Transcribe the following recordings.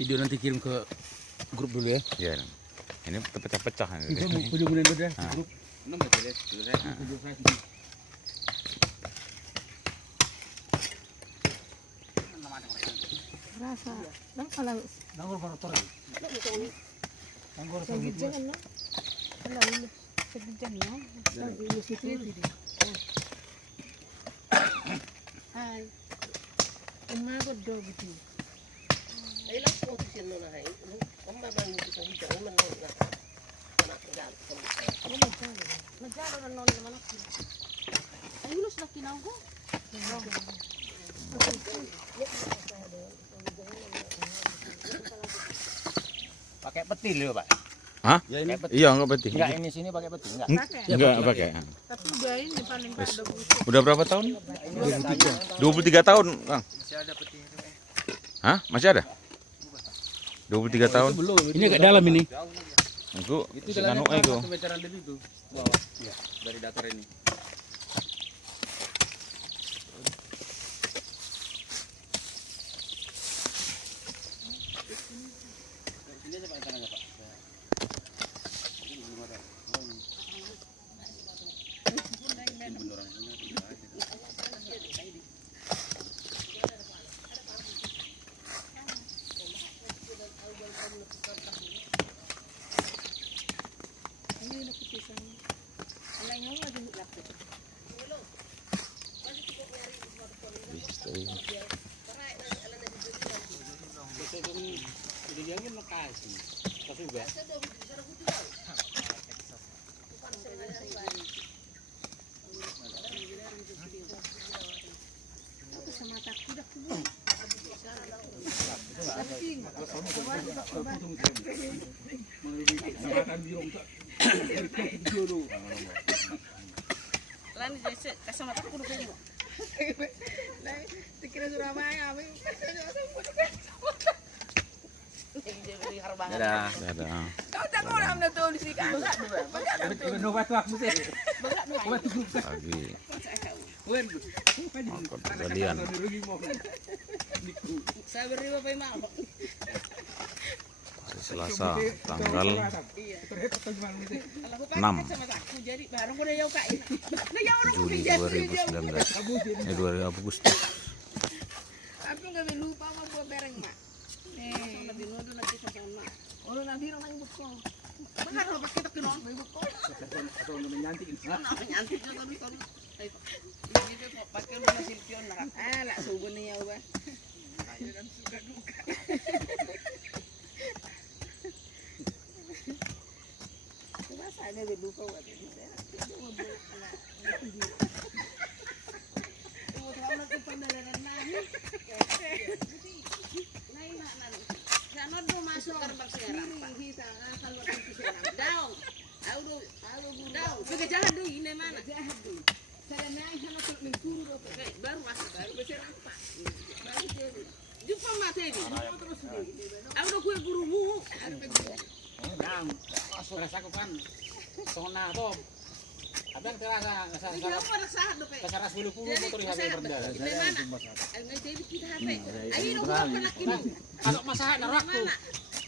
Video nanti kirim ke grup dulu ya. Iya. Ini pecah-pecah. Itu mau video-video dulu deh. Grup. Rasa, nang kalau Nangor kotor. Nangor jangan no, kalau sebentar no, lagi di situ. Hai, emang bodoh gitu. Ay lang po siya no na hay. Kung mabang mo sa video, man no na. Kana tagal ko. Ano magjalo? Magjalo na noon naman ako. Ay, ulos na kinaw ko. Pakai peti loh, Pak. Hah? Ya ini Iya, enggak peti. enggak ini sini pakai peti enggak? Enggak pakai. Tapi udah ini paling Wes. pada busuk. Udah berapa tahun? 23 tahun, Kang. Masih ada peti itu. Hah? Masih ada? 23 tahun. Belum. Ini agak dalam ini. Aku Itu anu dalamnya ego. 1 meteran lebih tuh. Bawah. Iya, dari datar ini. Ini udah kepisang. Kalau yang lagi laptop. Sama tak tidak kubu. Lan kasih mata kudu kayak dikira Surabaya apa Dadah. Dadah. kau tak mau nak betul di sini kan Pagi. Makan kejadian. saya beri bapak mau Hari Selasa tanggal 6 jadi barang udah jauh kak Juli 2019. Ini 2000 Agustus. aku nggak lupa sama buah bereng mak lebih nudu nanti sama orang nabi orang buku benar lo pakai tak kenal buku Atau menyantik. nyantik juga tuh ini tuh pakai lu silpion nak lah subun nih ya ubah dan suka duka rasanya dia lupa buat ini masuk ke tempat sekarang kita kalau itu sekarang daun daun sudah jahat deh ini mana jahat deh saya naik sama tuh mencuru baru masuk baru berserah apa baru jadi jumpa mata ini terus deh aku kue gurumu Nah, rasaku kan sona tuh. Abang terasa ini apa rasahan tuh pak Kesaras 10 motor di HP berdarah. ini mana nggak jadi kita HP ayo lu pelaki nih Kalau masalah narakku.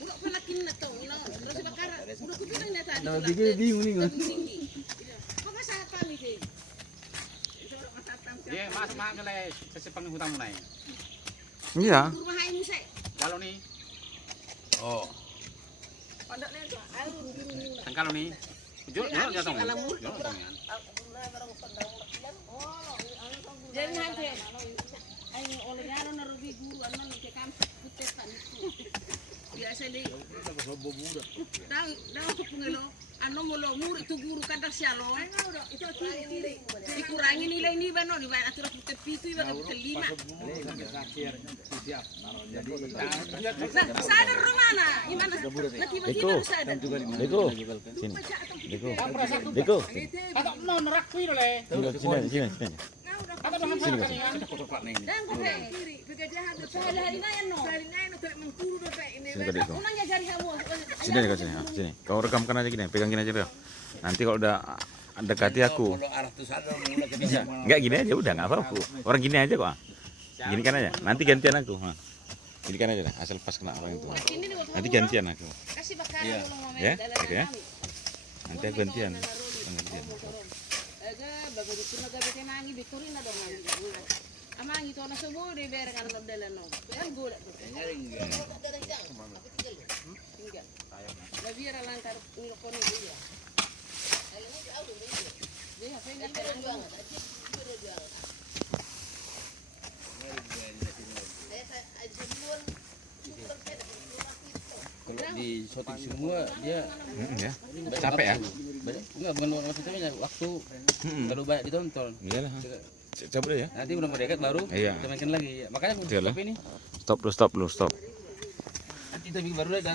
udah pelaki nih tuh terus bakar udah kubilang nih tadi Nah, bingung nih kan. kok masalah apa nih sih Dia masuk mah ke sesepang hutang naik. Iya. rumah ini saya Kalau nih. Oh, pondoknya tuh ayo kan kalau nih. Jujur, jatuh. jadi nanti ayo olehnya naruh di guru anak nanti kan putih kan itu biasa deh dah untuk pengelo anu mulu mur itu guru kadar sialo itu dikurangi nilai ini bano di mana aturan putih itu ibarat putih 5 sadar mana gimana Deko. Deko. Sini. Deko. Deko. Atau mau nerakku le. Sini. Atau dengan Sini, kan ya. dan kiri pekerjaan sehari-hari no tuh mengkuru tuh ini Sini Deko. unangnya jari kamu Sini Deko sini. Sini. Kau rekamkan aja gini, pegang gini aja deh. Nanti kalau udah dekati aku. Enggak gini aja udah enggak apa-apa. Orang gini aja kok. Gini kan aja. Nanti gantian aku. Nah. Gini kan aja dah. Asal pas kena orang itu. Sini nih, Nanti gantian aku. kasih bakaran Iya. dulu mama Ya, dalam oke ya. kami. Nanti aku gantian. Gantian. Aga bagus itu naga bete mangi bikurin na dong mangi. Amangi to na subo de ber kan lo dalan no. Kan gula tuh. Tinggal. La vira lantar ngiro koni dia. Dia pengen terang banget. Kalau di shooting semua dia Ya. Capek ya? enggak bukan maksudnya waktu terlalu banyak ditonton. Iyalah. Coba deh ya. Nanti udah mendekat baru Iya. kita mainkan lagi. Makanya aku Iyalah. stop ini. Stop lu. Nanti kita bikin baru lagi.